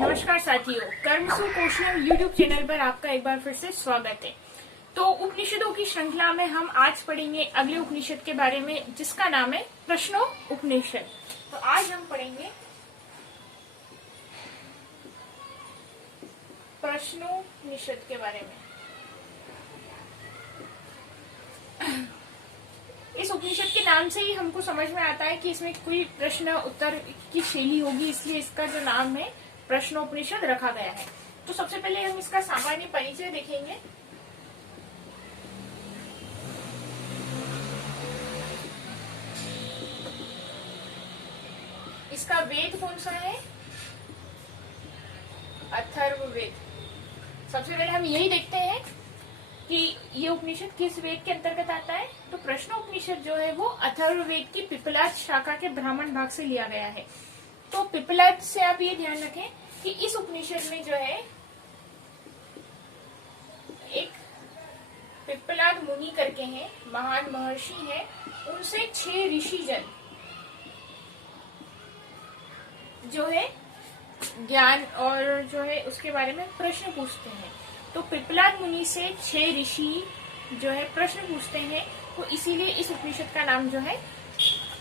नमस्कार साथियों, कर्मसु कौशलम यूट्यूब चैनल पर आपका एक बार फिर से स्वागत है। तो उपनिषदों की श्रृंखला में हम आज पढ़ेंगे अगले उपनिषद के बारे में, जिसका नाम है प्रश्नो उपनिषद। तो आज हम पढ़ेंगे प्रश्नोपनिषद के बारे में। इस उपनिषद के नाम से ही हमको समझ में आता है कि इसमें कोई प्रश्न उत्तर की शैली होगी, इसलिए इसका जो नाम है प्रश्नोपनिषद रखा गया है। तो सबसे पहले हम इसका सामान्य परिचय देखेंगे। इसका वेद कौन सा है? अथर्ववेद। सबसे पहले हम यही देखते हैं कि ये उपनिषद किस वेद के अंतर्गत आता है। तो प्रश्नोपनिषद जो है वो अथर्ववेद की पिपलाद शाखा के ब्राह्मण भाग से लिया गया है। तो पिपलाद से आप ये ध्यान रखें कि इस उपनिषद में जो है एक पिपलाद मुनि करके हैं, महान महर्षि हैं, उनसे 6 ऋषिजन जो है ज्ञान और जो है उसके बारे में प्रश्न पूछते हैं। तो पिपलाद मुनि से 6 ऋषि जो है प्रश्न पूछते हैं, तो इसीलिए इस उपनिषद का नाम जो है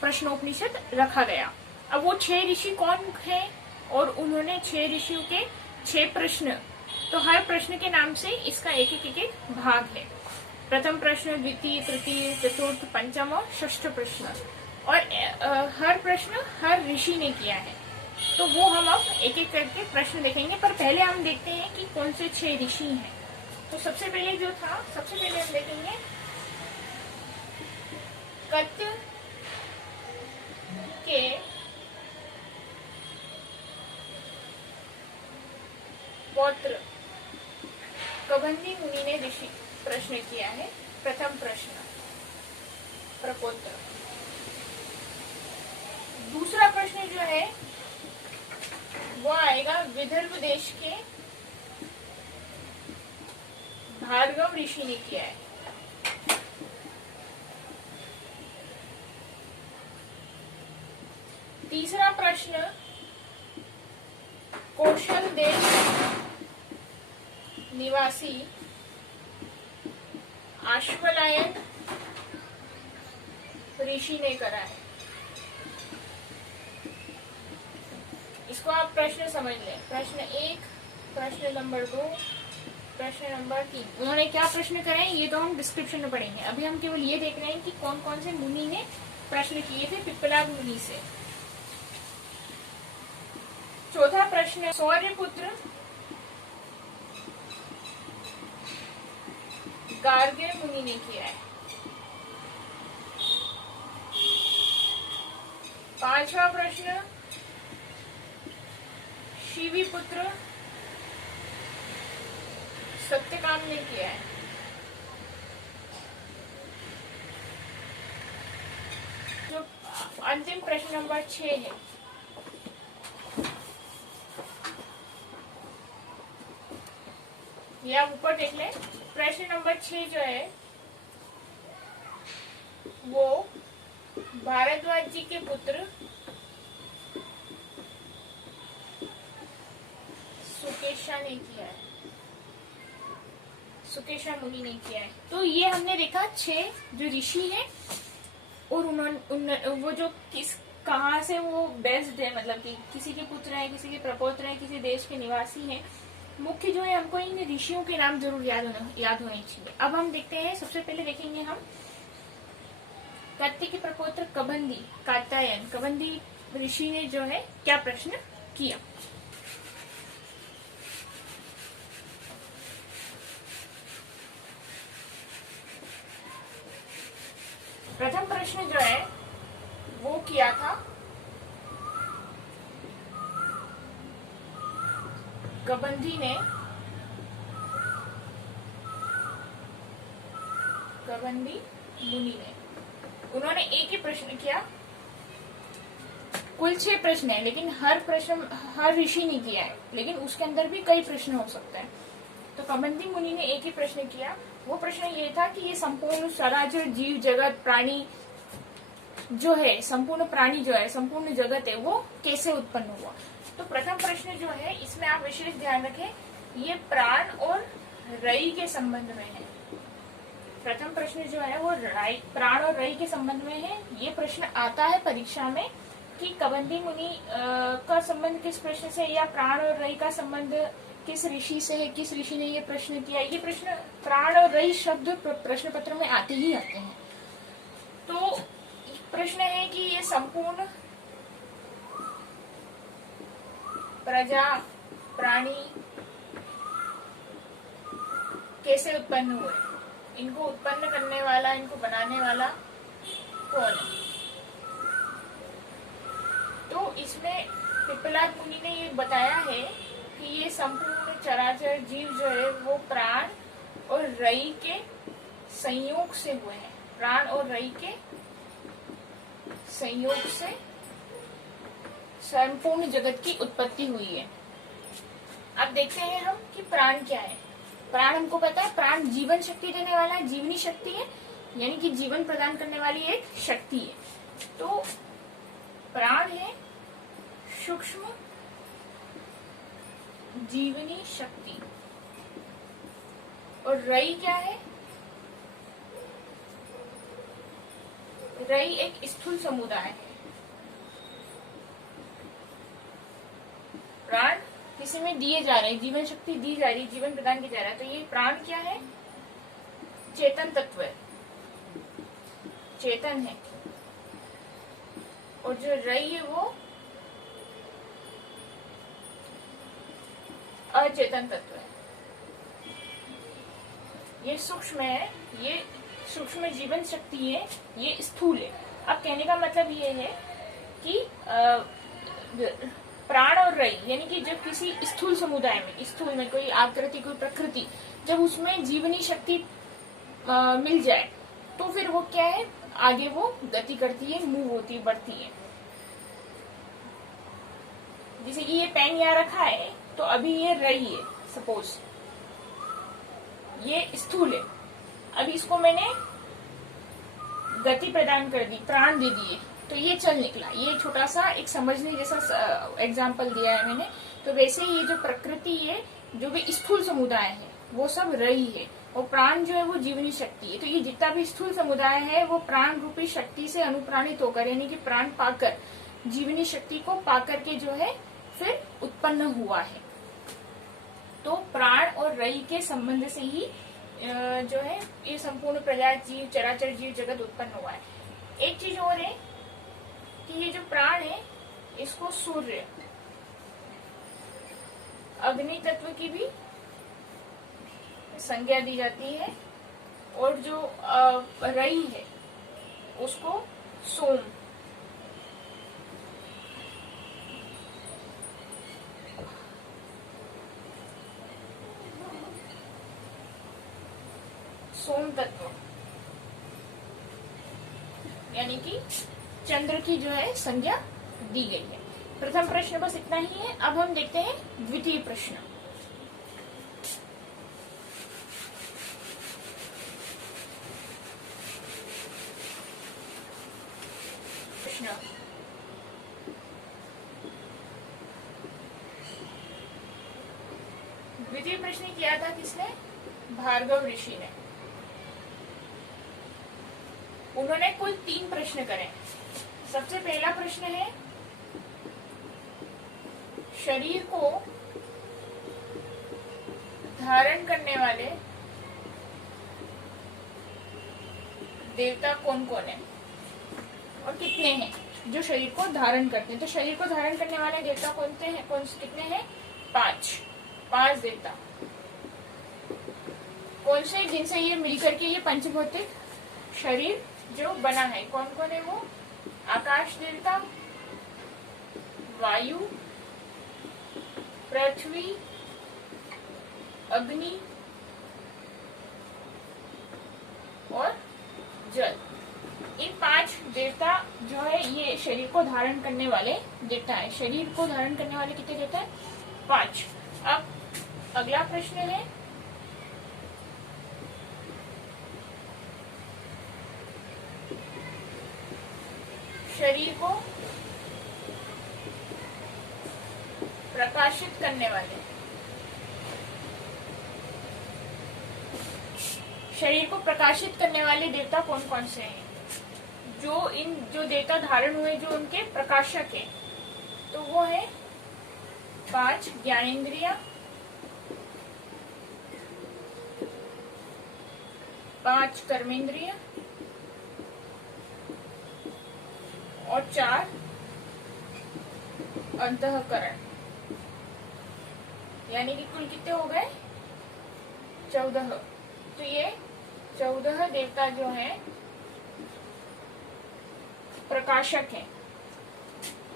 प्रश्नोपनिषद रखा गया। अब वो 6 ऋषि कौन हैं और उन्होंने 6 ऋषियों के 6 प्रश्न, तो हर प्रश्न के नाम से इसका एक भाग है। प्रथम प्रश्न, द्वितीय, तृतीय, चतुर्थ, पंचम और षष्ठ प्रश्न, और हर प्रश्न हर ऋषि ने किया है। तो वो हम अब एक एक करके प्रश्न देखेंगे, पर पहले हम देखते हैं कि कौन से 6 ऋषि हैं। तो सबसे पहले हम देखेंगे कत्य के पौत्र कबंदी मुनि ने ऋषि प्रश्न किया है। प्रथम प्रश्न प्रपौत्र। दूसरा प्रश्न जो है वो आएगा विदर्भ देश के भार्गव ऋषि ने किया है। तीसरा प्रश्न कौशल देश निवासी अश्वलायन ऋषि ने करा है। इसको आप प्रश्न समझ लें। प्रश्न 1, प्रश्न नंबर 2, प्रश्न नंबर 3। उन्होंने क्या प्रश्न कराए ये तो हम डिस्क्रिप्शन में पढ़ेंगे। अभी हम केवल ये देख रहे हैं कि कौन कौन से मुनि ने प्रश्न किए थे पिपलाद मुनि से। चौथा प्रश्न सौर्यपुत्र गार्ग्य मुनि ने किया है। 5वां प्रश्न शिवी पुत्र सत्यकाम ने किया है। जो अंतिम प्रश्न नंबर 6 है, ये आप ऊपर देख लें। प्रश्न नंबर 6 जो है वो भारद्वाज जी के पुत्र सुकेशा ने किया है, सुकेशा मुनि ने किया है। तो ये हमने देखा 6 जो ऋषि हैं और उन्होंने वो जो कहाँ से वो बेस्ड है, मतलब कि किसी के पुत्र है, किसी के प्रपौत्र है, किसी देश के निवासी हैं। मुख्य जो है हमको इन ऋषियों के नाम जरूर याद होने चाहिए। अब हम देखते हैं, सबसे पहले देखेंगे हम कत्य के प्रपौत्र कबंदी कात्यायन कबंदी ऋषि ने जो है क्या प्रश्न किया। प्रथम प्रश्न जो है वो किया था कबंदी मुनि ने। उन्होंने एक ही प्रश्न किया। कुल 6 प्रश्न है, लेकिन हर ऋषि ने किया है, लेकिन उसके अंदर भी कई प्रश्न हो सकते हैं। तो कबंदी मुनि ने एक ही प्रश्न किया। वो प्रश्न ये था कि ये संपूर्ण चराचर जीव जगत प्राणी जो है, संपूर्ण प्राणी जो है, संपूर्ण जगत है, वो कैसे उत्पन्न हुआ। तो प्रथम प्रश्न जो है इसमें आप विशेष ध्यान रखें, ये प्राण और रई के संबंध में है। प्रथम प्रश्न जो है वो प्राण और रई के संबंध में है। ये प्रश्न आता है परीक्षा में कि कबंदी मुनि का संबंध किस प्रश्न से, या प्राण और रई का संबंध किस ऋषि से है, किस ऋषि ने ये प्रश्न किया। ये प्रश्न प्राण और रई शब्द प्रश्न पत्र में आते ही आते हैं। तो प्रश्न है कि ये संपूर्ण प्रजा प्राणी कैसे उत्पन्न हुए, इनको उत्पन्न करने वाला, इनको बनाने वाला कौन है। तो इसमें पिप्पलाद मुनि ने ये बताया है कि ये संपूर्ण चराचर जीव जो है वो प्राण और रई के संयोग से हुए हैं। प्राण और रई के संयोग से संपूर्ण जगत की उत्पत्ति हुई है। अब देखते हैं हम कि प्राण क्या है। प्राण हमको पता है, प्राण जीवन शक्ति देने वाला है, जीवनी शक्ति है, यानी कि जीवन प्रदान करने वाली एक शक्ति है। तो प्राण है सूक्ष्म जीवनी शक्ति, और रई क्या है, रई एक स्थूल समुदाय है। प्राण किसी में दिए जा रहे हैं, जीवन शक्ति दी जा रही है, जीवन प्रदान किया जा रहा है। तो ये प्राण क्या है, चेतन तत्व है, चेतन है। और जो रई है वो अचेतन तत्व है। ये सूक्ष्म है, ये सूक्ष्म जीवन शक्ति है, ये स्थूल है। अब कहने का मतलब ये है कि प्राण और रई यानी कि जब किसी स्थूल समुदाय में, स्थूल में कोई आकृति, कोई प्रकृति, जब उसमें जीवनी शक्ति मिल जाए तो फिर वो क्या है, आगे वो गति करती है, मूव होती है, बढ़ती है। जैसे कि ये पेन यहाँ रखा है तो अभी ये रई है, सपोज ये स्थूल है, अभी इसको मैंने गति प्रदान कर दी, प्राण दे दिए, तो ये चल निकला। ये छोटा सा एक समझने जैसा एग्जाम्पल दिया है मैंने। तो वैसे ही ये जो प्रकृति है, जो भी स्थूल समुदाय है, वो सब रई है, और प्राण जो है वो जीवनी शक्ति है। तो ये जितना भी स्थूल समुदाय है वो प्राण रूपी शक्ति से अनुप्राणित होकर, यानी कि प्राण पाकर, जीवनी शक्ति को पाकर के जो है फिर उत्पन्न हुआ है। तो प्राण और रई के संबंध से ही जो है ये संपूर्ण प्रजा, जीव, चराचर जीव जगत उत्पन्न हुआ है। एक चीज और है कि ये जो प्राण है इसको सूर्य, अग्नि तत्व की भी संज्ञा दी जाती है, और जो रई है उसको सोम, सोम तत्व यानी कि चंद्र की जो है संज्ञा दी गई है। प्रथम प्रश्न बस इतना ही है। अब हम देखते हैं द्वितीय प्रश्न। द्वितीय प्रश्न किया था किसने, भार्गव ऋषि ने। उन्होंने कुल 3 प्रश्न करे। सबसे पहला प्रश्न है, शरीर को धारण करने वाले देवता कौन कौन है और कितने हैं जो शरीर को धारण करते हैं। तो शरीर को धारण करने वाले देवता कितने हैं, 5 देवता। कौन से, जिनसे ये मिलकर के ये पंचभौतिक शरीर जो बना है, कौन कौन है वो, आकाश देवता, वायु, पृथ्वी, अग्नि और जल। इन 5 देवता जो है ये शरीर को धारण करने वाले देवता है। शरीर को धारण करने वाले कितने देवता है, 5। अब अगला प्रश्न है, शरीर को प्रकाशित करने वाले, शरीर को प्रकाशित करने वाले देवता कौन कौन से हैं? जो देवता धारण हुए, जो उनके प्रकाशक हैं, तो वो है 5 ज्ञानेंद्रिया, 5 कर्मेंद्रिय और 4 अंतःकरण। यानी कि कुल कितने हो गए? 14। तो ये 14 देवता जो हैं प्रकाशक हैं।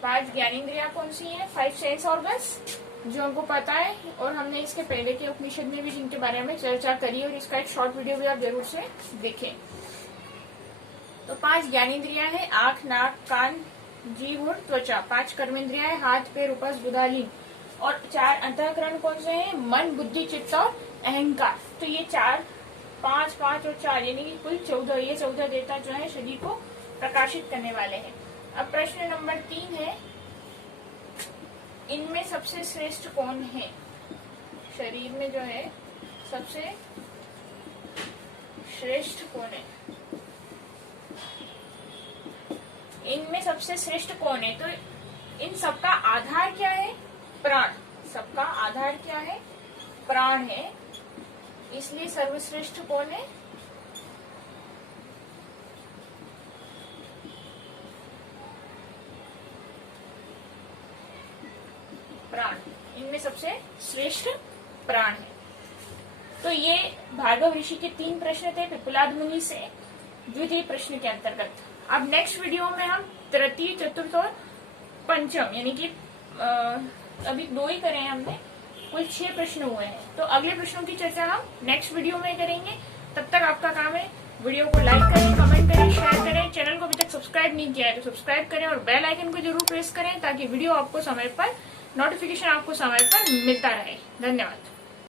5 ज्ञानेंद्रिया कौन सी हैं? 5 सेंस ऑर्गन्स, जो हमको पता है, और हमने इसके पहले के उपनिषद में भी जिनके बारे में चर्चा करी, और इसका एक शॉर्ट वीडियो भी आप जरूर से देखें। तो 5 ज्ञानेंद्रिया है, आंख, नाक, कान, जीभ और त्वचा। 5 कर्मेंद्रिया है, हाथ, पैर, उपस्थ, बुधालीन। और 4 अंतःकरण कौन से हैं? मन, बुद्धि, चित्त और अहंकार। तो ये 4, 5, 5 और 4 यानी कि कुल 14। ये 14 देवता जो है शरीर को प्रकाशित करने वाले हैं। अब प्रश्न नंबर 3 है, इनमें सबसे श्रेष्ठ कौन है? शरीर में जो है सबसे श्रेष्ठ कौन है? इनमें सबसे श्रेष्ठ कौन है? तो इन सबका आधार क्या है? प्राण। सबका आधार क्या है? प्राण है। इसलिए सर्वश्रेष्ठ कौन है? प्राण। इनमें सबसे श्रेष्ठ प्राण है। तो ये भार्गव ऋषि के 3 प्रश्न थे पिप्पलाद मुनि से द्वितीय प्रश्न के अंतर्गत। अब नेक्स्ट वीडियो में हम तृतीय, चतुर्थ और पंचम, यानी कि अभी 2 ही करे हैं हमने, कुल 6 प्रश्न हुए हैं। तो अगले प्रश्नों की चर्चा हम नेक्स्ट वीडियो में करेंगे। तब तक आपका काम है वीडियो को लाइक करें, कमेंट करें, शेयर करें। चैनल को अभी तक सब्सक्राइब नहीं किया है तो सब्सक्राइब करें और बेल आइकन को जरूर प्रेस करें, ताकि वीडियो आपको समय पर, नोटिफिकेशन आपको समय पर मिलता रहे। धन्यवाद।